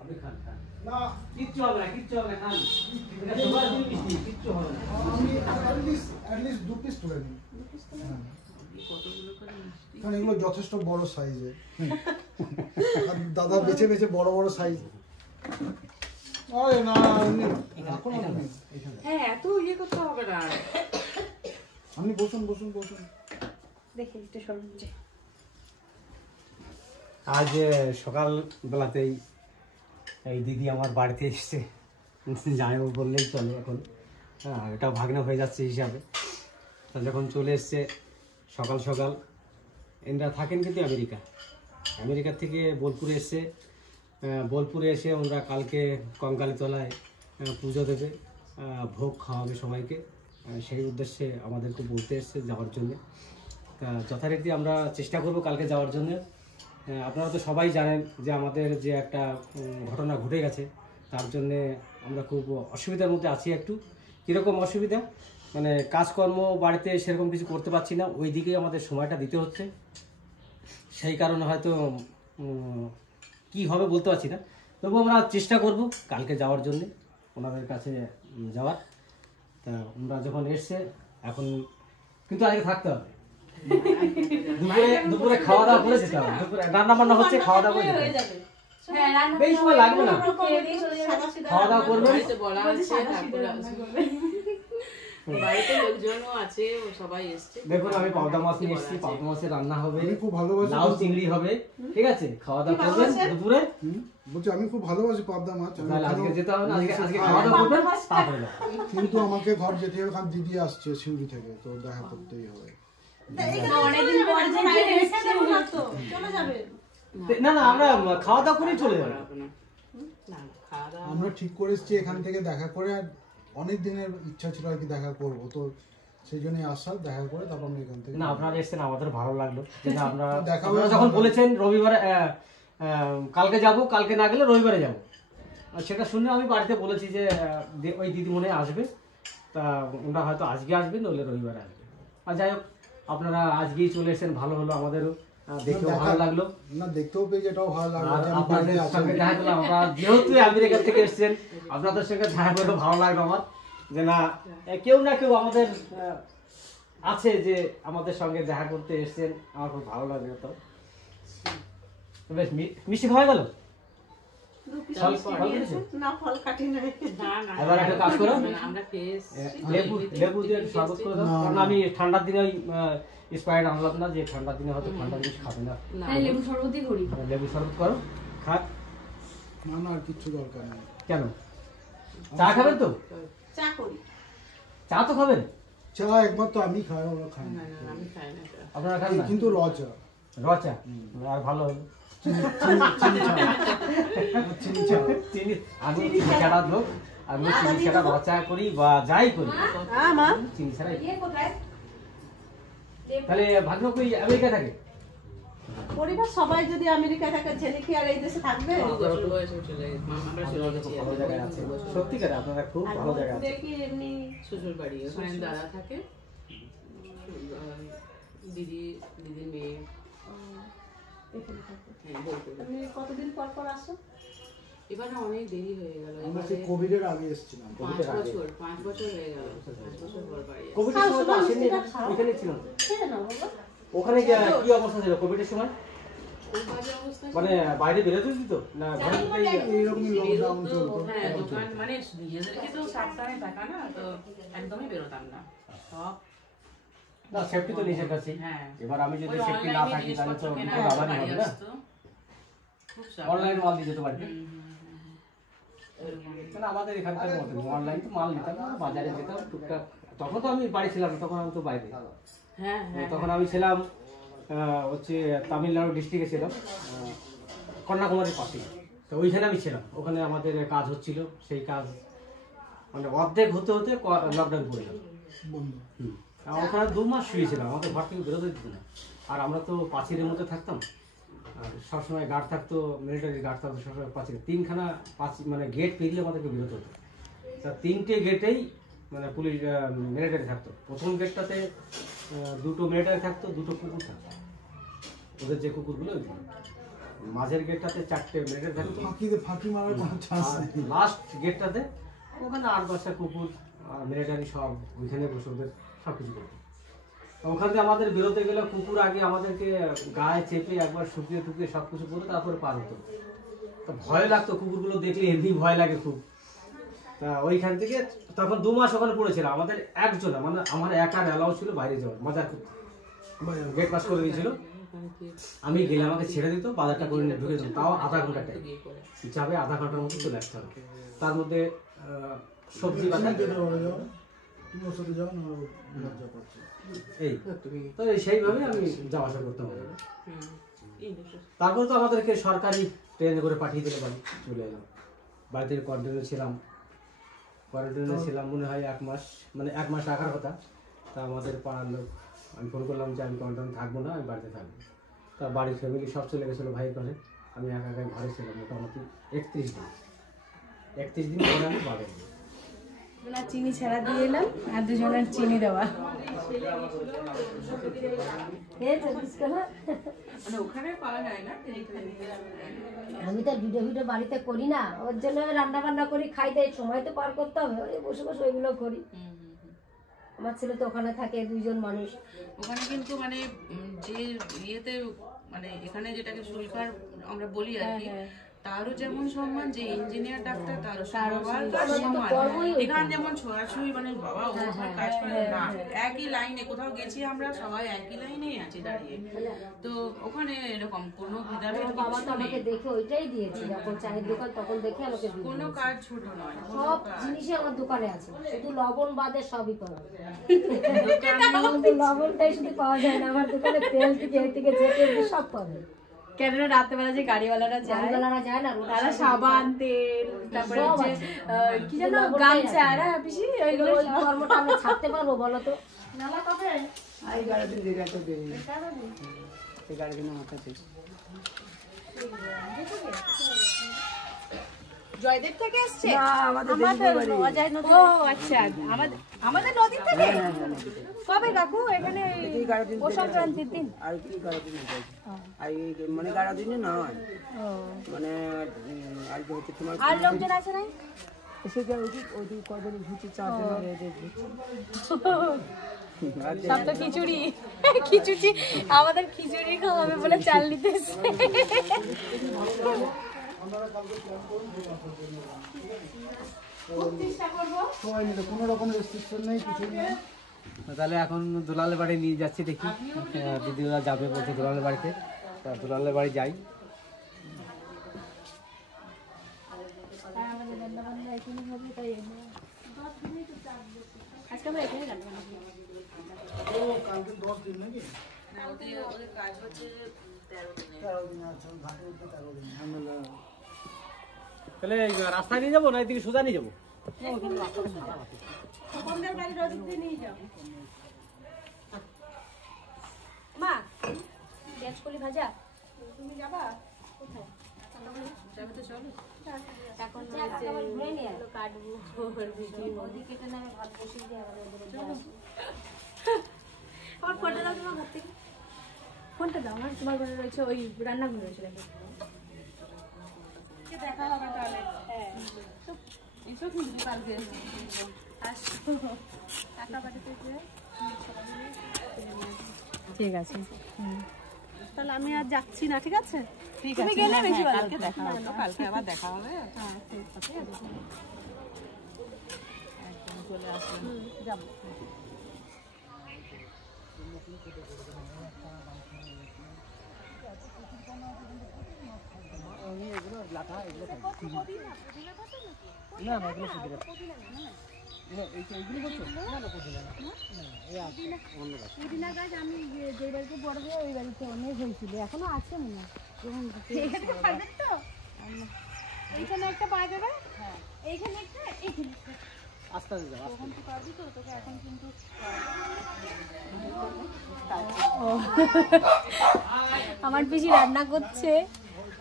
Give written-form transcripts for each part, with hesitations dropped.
আপনি খান খান না কিচ্ছু হবে না কিচ্ছু হবে না খান এটা সবার দিন মিষ্টি কিচ্ছু হবে না আমি অ্যাটলিস্ট 2 পিস তুলে নিই কতগুলো করে মিষ্টি কারণ এগুলো যথেষ্ট বড় সাইজে দাদা বেছে বেছে বড় বড় সাইজ আরে না এখন হ্যাঁ এত ইয়ে করতে হবে না আপনি বসুন বসুন বসুন দেখি একটু সরুন যে আজ সকাল বেলাতেই এই দিদি আমার বাড়িতে এসছে জামাইবাবু বললেই চলে এখন হ্যাঁ এটা ভাগনা হয়ে যাচ্ছে হিসাবে তা যখন চলে এসছে সকাল সকাল এনারা থাকেন কিন্তু আমেরিকার থেকে বোলপুরে এসছে বোলপুরে এসে ওনারা কালকে কঙ্কালীতলায় পুজো দেবে ভোগ খাওয়াবে সবাইকে সেই উদ্দেশ্যে আমাদেরকে বলতে এসছে যাওয়ার জন্যে তা যথারীতি আমরা চেষ্টা করব কালকে যাওয়ার জন্য আপনারা তো সবাই জানেন যে আমাদের যে একটা ঘটনা ঘটে গেছে তার জন্যে আমরা খুব অসুবিধার মধ্যে আছি একটু কীরকম অসুবিধা মানে কাজকর্ম বাড়িতে সেরকম কিছু করতে পারছি না ওই দিকেই আমাদের সময়টা দিতে হচ্ছে সেই কারণে হয়তো কি হবে বলতে পারছি না তবু আমরা চেষ্টা করব কালকে যাওয়ার জন্যে ওনাদের কাছে যাওয়ার তা ওনারা যখন এসছে এখন কিন্তু আজকে থাকতে হবে দুপুরে খাওয়া দাওয়া করে যেতে হবে দুপুরে রান্না বান্না হচ্ছে খাওয়া দাওয়া করে যেতে হবে বেশি সময় লাগবে না খাওয়া দাওয়া করবেন বলা আছে বাড়িতে লোকজনও আছে সবাই এসছে দেখুন আমি পাবদা মাছ নিয়ে এসেছি পাবদা মাছের রান্না হবে খুব ভালোবাসি লাউ চিংড়ি হবে ঠিক আছে খাওয়া দাওয়া করবেন দুপুরে বলছি আমি খুব ভালোবাসি পাবদা মাছ আজকে যেতে হবে না আজকে খাওয়া দাওয়া করবেন তারপরে কিন্তু আমাকে ঘর যেতে হবে কারণ দিদি আসছে সিউড়ি থেকে তো দেখা করতেই হবে না না আমরা খাওয়া দাওয়া করেই চলে যাবো আমরা ঠিক করে এসেছি এখান থেকে দেখা করে আর অনেক দিনের ইচ্ছা ছিল আর কি দেখা করবো তো সেই জন্যই আসা দেখা করে তারপর আমরা এখান থেকে না আপনারা এসেছেন আমাদের ভালো লাগলো যে আপনারা যখন বলেছেন রবিবারে কালকে যাব কালকে না গেলে রবিবারে যাব সেটা শুনে আমি বাড়িতে বলেছি যে ওই দিদি মনে আসবে তা ওরা হয়তো আজকে আসবে নইলে রবিবারে আসবে আর যাই হোক আপনারা আজকেই চলে এসেছেন ভালো হলো আমাদেরও দেখেও ভালো লাগলো না দেখতেও পেয়ে এটাও ভালো লাগলো আপনাদের সঙ্গে দেখা করলাম আমরা যেহেতু আমেরিকা থেকে এসেছেন আপনাদের সঙ্গে দেখা করে ভালো লাগলো আমার যে না কেউ না কেউ আমাদের আছে যে আমাদের সঙ্গে দেখা করতে এসেছেন আমার খুব ভালো লাগলো তো বেশ মিষ্টি খাওয়া গেল এবার একটা কাজ করো লেবু দিয়ে শরবত করে দাও কারণ আমি ঠান্ডার দিনে ওই স্প্রাইট আনলাম না যে ঠান্ডার দিনে হয়তো ঠান্ডা জিনিস খাবে না লেবু শরবত দিয়ে করি লেবু শরবত করো খাক না না আর কিচ্ছু দরকার নেই কেন চা খাবেন তো চা করি চা তো খাবেন চা একবার তো আমি খাই ওরা খাই না আপনারা খান না কিন্তু র চা আর ভালো হলো চিনি আমি চিনি ছাড়া লোক আমি চিনি ছাড়া র চা করি বা যাই করি চিনি ছাড়া তাহলে ভাগ্য কই আমেরিকা থাকে পরিবার সবাই যদি আমেরিকা থাকে ছেলে কি আর এই দেশে থাকবে সত্যিকারে আপনারা খুব ভালো জায়গা আছে দেখি এমনি শ্বশুর বাড়ি ওখানে দাদা থাকে দিদির মেয়ে কতদিন পর পর আসো এবার অনেক দেরি হয়ে গেল আমরা সেই কোভিড এর আগে এসেছিলাম 5 বছর হয়ে গেল 5 বছর পর বাড়ি কোভিড এর সময় তো আসেননি এখানে ছিল ওখানে কি অবস্থা ছিল কোভিড এর সময় মানে বাইরে বেরোতে দিত না ঘরের মধ্যেই এইরকমই লকডাউন চলতো হ্যাঁ দোকান মানে নিজেদেরকে তো সাবধানে থাকা না তো একদমই বেরোতাম না সব না সেফটি তো নিজের কাছে হ্যাঁ এবার আমি যদি সেফটি না থাকি তাহলে তো আবারই হবে না অনলাইন মাল দিয়ে যেতে পারি না আমাদের এখানকার মতো অনলাইন তো মাল নিতাম বাজারে যেতাম টুকটাক তখন তো আমি বাড়ি ছিলাম তখন আমি তো বাইরে হ্যাঁ তখন আমি ছিলাম হচ্ছে তামিলনাড়ু ডিস্ট্রিক্টে ছিলাম কন্যাকুমারীর পাশে তো ওইখানে আমি ছিলাম ওখানে আমাদের কাজ হচ্ছিল সেই কাজ মানে অর্ধেক হতে হতে লকডাউন পড়ে গেল ওখানে 2 মাস শুয়েছিলাম আমাদের ঘর থেকে বেরোতে দিত না আর আমরা তো পাঁচিলের মধ্যে থাকতাম আর সবসময় গার্ড থাকতো মিলিটারি গার্ড থাকতো সবসময় পাঁচিলে 3খানা মানে গেট পেরিয়ে আমাদেরকে বেরোতে হতো তা 3টে গেটেই মানে পুলিশ মিলিটারি থাকতো প্রথম গেটটাতে 2টো মিলিটারি থাকতো 2টো কুকুর থাকতো ওদের যে কুকুরগুলো ওইগুলো মাঝের গেটটাতে 4টে মেয়েদের থাকে, ফাঁকি মারার কোনো চান্স নেই। লাস্ট গেটটাতে ওখানে 8-10টা কুকুর আর মিলিটারি সব ওইখানে বসে ওদের সব কিছু করতো। ওখান থেকে আমাদের বেরোতে গেলে কুকুর আগে আমাদেরকে গায়ে চেপে একবার শুকিয়ে টুকিয়ে সব কিছু করে তারপরে পার হতো। তো ভয় লাগতো, কুকুরগুলো দেখলে এমনি ভয় লাগে খুব। তা ওইখান থেকে তখন 2 মাস ওখানে পড়েছিলাম। আমাদের একজন মানে আমার একার অ্যালাউ ছিল বাইরে যাওয়ার, মজা করতে। গেট পাস করে দিয়েছিল, আমি গেলে আমাকে ছেড়ে দিত, বাজারটা করে নিয়ে ঢুকে যেত, তাও আধা ঘন্টা টাইম যাবে, আধা ঘন্টার মতো চলে আসতে হবে। তার মধ্যে সবজি বাজার এই তো সেইভাবে আমি যাওয়া আসা করতাম। তারপর তো আমাদেরকে সরকারি ট্রেনে করে পাঠিয়ে দিলে বাড়ি চলে এলাম। বাড়িতে কোয়ারেন্টাইনে ছিলাম, মনে হয় 1 মাস, মানে 1 মাস রাখার কথা। তা আমাদের পাড়ার লোক, আমি ফোন করলাম যে আমি কোয়ারেন্টাইনে থাকবো না, আমি বাড়িতে থাকবো। তা বাড়ির ফ্যামিলি সব চলে গেছিলো ভাইয়ের ঘরে, আমি একা একাই ঘরে ছিলাম মোটামুটি 31 দিন। 31 দিন পরে আমি বাড়ি এলাম। চিনি ছাড়া দিয়ে এলাম আর দুজনের চিনি দেওয়া। ওখানে পাওয়া যায় না। আমি তো ভিডিও বাড়িতে করি না, ওর জন্য রান্না বান্না করি, খাই দেয়, সময় তো পার করতে হবে, ওই বসে বসে ওইগুলো করি। আমার ছেলে তো ওখানে থাকে, 2 জন মানুষ। ওখানে কিন্তু মানে যে ইয়েতে মানে এখানে যেটাকে সুলকার আমরা বলি আর কি, তারও যেমন সম্মান, যে ইঞ্জিনিয়ার ডাক্তার তারও সম্মান। এখানে যেমন ছোঁয়াছুঁই মানে বাবা ও কাজ করে না, একই লাইনে কোথাও গেছি আমরা সবাই একই লাইনেই আছি দাঁড়িয়ে। তো ওখানে এরকম কোনো ভেদাভেদ বাবা তো আমাকে দেখে ওইটাই দিয়েছে, যখন চায়ের দোকান তখন দেখে আমাকে দিয়েছে। কোনো কাজ ছোট নয়, সব জিনিসই আমার দোকানে আছে, শুধু লবণ বাদে সবই পাওয়া যায়। লবণটাই শুধু পাওয়া যায় না আমার দোকানে, তেল থেকে এর থেকে যেতে সব পাবে। কেননা রাত্রেবেলা যে গাড়িওয়ালারা যায় না, তারা সাবান, তেল, তারপরে যে কি যেন গামছা, পিসি ওইগুলো কর্মটা আমি ছাড়তে পারবো বলো তো? জয়দেব থেকে আসছে ও আচ্ছা, আমাদের নদীর থেকে। কবে কাকু এখানে? ও সংক্রান্তির দিন। আর কি 11 দিন মানে 11 দিনে নয়, মানে আর কি হচ্ছে তোমার আর লোকজন আছে না? এসে গেল ওই কদিন ঘুরছে 4 দিন আগে সব তো খিচুড়ি খিচুড়ি, আমাদের খিচুড়ি খাওয়াবে বলে চাল নিতে এসছে। সবাই মিলে কোনো রকম রেস্ট্রিকশন নেই, কিছু নেই। তাহলে এখন দুলালের বাড়ি নিয়ে যাচ্ছি, দেখি দিদিরা যাবে বলছে দুলালের বাড়িতে, তা দুলালের বাড়ি যাই। আজকে আমরা এখানে রান্না বান্না করি। ও কালকে 10 দিন নাকি? ওদের কাজ হচ্ছে 13 দিন। আচ্ছা, ঘাটে উঠতে 13 দিন। তাহলে রাস্তায় নিয়ে যাবো না এদিকে সোজা নিয়ে যাবো? মা পেঁয়াজ কলি ভাজা তুমি যাবা কোথায়? এখন ঘুরে নিয়ে কাটবো, ওদিকে কেটে নেবে, ভাত বসিয়ে দিয়ে আমার ফোনটা দাও তোমার ঘর থেকে, ফোনটা দাও আমার, তোমার ঘরে রয়েছে ওই রান্নাঘরে রয়েছে, দেখো দেখা হবে তাহলে। হ্যাঁ এসো কিন্তু কালকে আসো টাকা পাঠাতে যে। ঠিক আছে, তাহলে আমি আর যাচ্ছি না, ঠিক আছে? ঠিক তুমি আছে, গেলে বেশি ভালো। কালকে দেখা হবে, কালকে আবার দেখা হবে। হ্যাঁ ঠিক আছে, একদম চলে আসুন, যাবো। পুদিনা গাছ আমি যে বাড়িতে বড় হয়ে ওই বাড়িতে অনেক হয়েছিল, এখনো আছে মনে হয়। এইখানে একটা পাওয়া যাবে, এইখানে একটা, এইখানে একটা। আস্তে আস্তে যাও, তখন তুই পারবি তো, তোকে এখন কিন্তু আমার পিসি রান্না করছে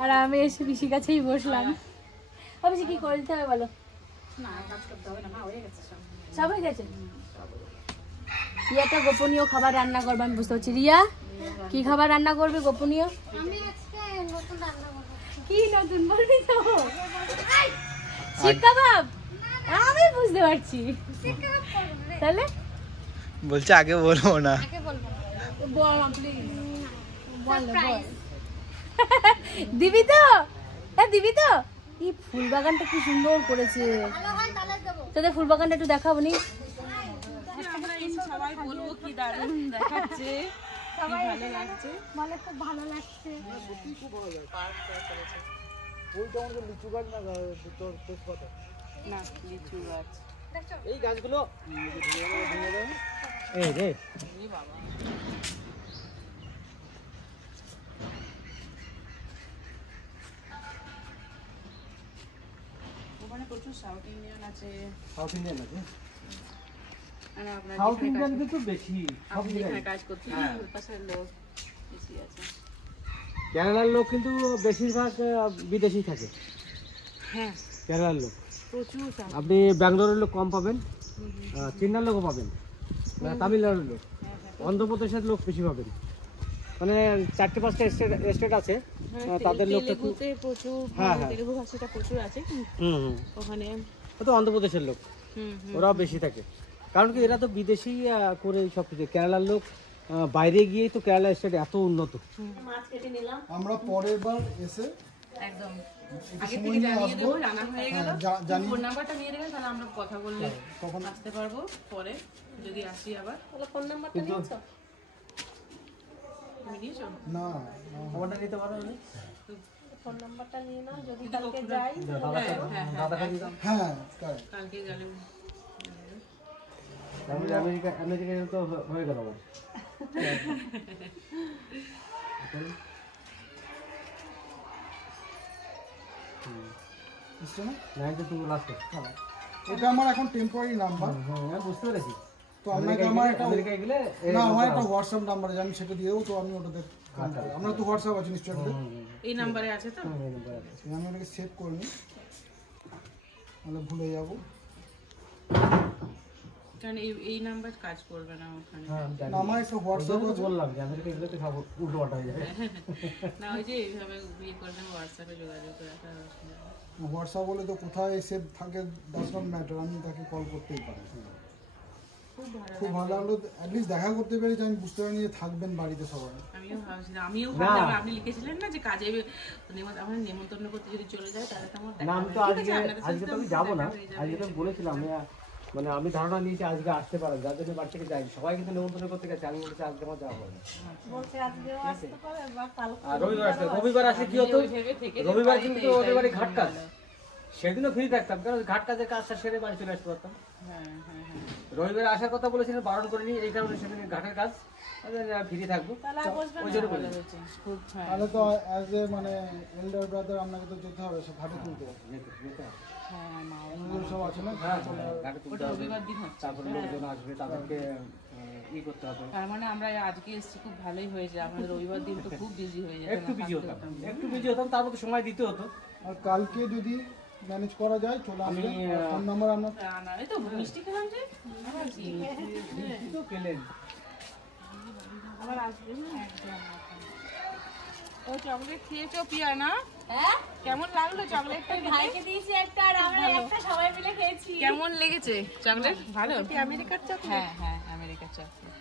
আর আমি এসে পিসির কাছেই বসলাম। পিসি কি করে দিতে হবে বলো? না কাজ করতে হবে না, মা হয়ে গেছে সব। সব হয়ে গেছে? কি একটা গোপনীয় খাবার রান্না করবে আমি বুঝতে পারছি। রিয়া কি খাবার রান্না করবে গোপনীয়? কি নতুন বলবি তো? শিক কাবাব। আমি বুঝতে পারছি। তাহলে বলছে আগে বলবো না। বল প্লিজ। বল বল। দিবি তো? দিবি তো? এই ফুল বাগানটা কি সুন্দর করেছে। তোদের ফুল বাগানটা একটু দেখাবো নি? সবাই বলবো কি দারুণ দেখাচ্ছে, সবাই ভালো লাগছে, মানে খুব ভালো লাগছে। ওইটা আমাদের লিচু গাছ না তোর তেজপাতা না লিচু গাছ। এই গাছগুলো এই রে ওখানে প্রচুর সাউথ ইন্ডিয়ান আছে। সাউথ ইন্ডিয়ান আছে। আর আপনার সাউথ ইন্ডিয়ান কিন্তু বেশি সব আপনি জায়গায়। এখানে কাজ করতে ওই পাশের লোক বেশি আছে। কেরালার লোক কিন্তু বেশিরভাগ বিদেশি থাকে। হ্যাঁ কেরালার লোক প্রচুর আপনি ব্যাঙ্গালোরের লোক কম পাবেন, চেন্নাইয়ের লোকও পাবেন, তামিলনাড়ুর লোক, অন্ধ্রপ্রদেশের লোক বেশি পাবেন। মানে 4-5টা স্টেট আছে তাদের লোক তেলেগুতে প্রচুর, তেলেগু ভাষাটা প্রচুর আছে ওখানে। তো অন্ধ্রপ্রদেশের লোক ওরাও বেশি থাকে, কারণ কি এরা তো বিদেশি করে সব কিছু। কেরালার লোক বাইরে গিয়েই তো কেরালা স্টেট এত উন্নত। আমরা পরের বার এসে একদম আগে থেকে জানিয়ে দেবো, জানা হয়ে গেল। জানি ফোন নাম্বারটা নিয়ে দেবেন, তাহলে আমরা কথা বললে তখন আসতে পারবো পরে যদি আসি আবার। ফোন নাম্বারটা দিয়েছো? তুমি নিয়েছো? না খবরটা নিতে পারো না? ফোন নাম্বারটা নিয়ে নাও, যদি কালকে যাই হ্যাঁ তাই কালকে গেলে আমেরিকায় তো হয়ে গেল আমার। বুঝছো না? 92 লাস্টে। এটা আমার এখন টেম্পোরারি নাম্বার, হ্যাঁ বুঝতে পেরেছি। তো আপনাকে আমার একটা আমেরিকায় গেলে না আমার একটা হোয়াটসঅ্যাপ নাম্বার আছে, আমি সেটা দিয়ে দেবো, তো আমি ওটাতে আমরা তো হোয়াটসঅ্যাপ আছে নিশ্চয়ই একটা। এই নাম্বারে আছে তো? আমি ওটাকে সেভ করে নিই, নাহলে ভুলে যাবো। কারণ এই নাম্বার কাজ করবে না ওখানে। আমার একটা হোয়াটসঅ্যাপ আছে, বললাম যে আমেরিকায় গেলে তো সব উল্টো পাল্টা হয়ে যাবে। না ওই যে এইভাবে ইয়ে করলে হোয়াটসঅ্যাপে যোগাযোগ করে রাখা অসুবিধা নেই। হোয়াটসঅ্যাপ বলে তো কোথায় সেভ থাকে ডাজ নট ম্যাটার, আমি তাকে কল করতেই পারি। খুব ভালো লাগলো, অ্যাটলিস্ট দেখা করতে পেরেছি, আমি বুঝতে পারিনি যে থাকবেন বাড়িতে সবাই। আমিও ভাবছিলাম, আমিও ভাবলাম আপনি লিখেছিলেন না যে কাজে আমার নেমন্তন্ন করতে যদি চলে যায় তাহলে তো আমার না আমি তো আজকে তো আমি যাবো না, আজকে তো আমি বলেছিলাম মানে আমি ধারণা নিয়েছি আজকে আসতে পারেন, যার জন্য বাড়ি থেকে যাই। সবাই কিন্তু নেমন্তন্ন করতে গেছে, আমি বলেছি আজকে আমার যাওয়া হবে না। বলছে আজকেও আসতে পারে বা কালকে। আর রবিবার আসলে কি হতো, রবিবার কিন্তু ওদের বাড়ি ঘাট কাজ, সেদিনও ফ্রি থাকতাম, কারণ ঘাট কাজের কাজটা সেরে বাড়ি চলে আসতে পারতাম। রবিবার আসার কথা বলেছিলেন, বারণ করিনি, এই কারণে সেদিন ঘাটের কাজ ফ্রি থাকবো ওই জন্য বলে। তাহলে তো অ্যাজ এ মানে এল্ডার ব্রাদার আপনাকে তো যেতে হবে, সব ঘাটে তুলতে হবে। সব আছে না, ঘাটে তুলতে হবে, তারপরে লোকজন আসবে, তাদেরকে ই করতে হবে। তার মানে আমরা আজকে এসেছি খুব ভালোই হয়েছে, আমাদের রবিবার দিন তো খুব বিজি হয়ে যায়। একটু বিজি হতাম, তার মধ্যে সময় দিতে হতো। আর কালকে যদি ম্যানেজ করা যায় চলে আসবেন, ফোন নাম্বার আপনার। এই তো মিষ্টি খেলাম যে তো পেলেন আবার আসবে না একদম। ও চকলেট খেয়েছো পিয়া না? হ্যাঁ কেমন লাগলো চকলেটটা? ভাইকে দিয়েছি একটা আর আমরা একটা সবাই মিলে খেয়েছি। কেমন লেগেছে চকলেট? ভালো? আমেরিকার চকলেট? হ্যাঁ হ্যাঁ আমেরিকার চকলেট।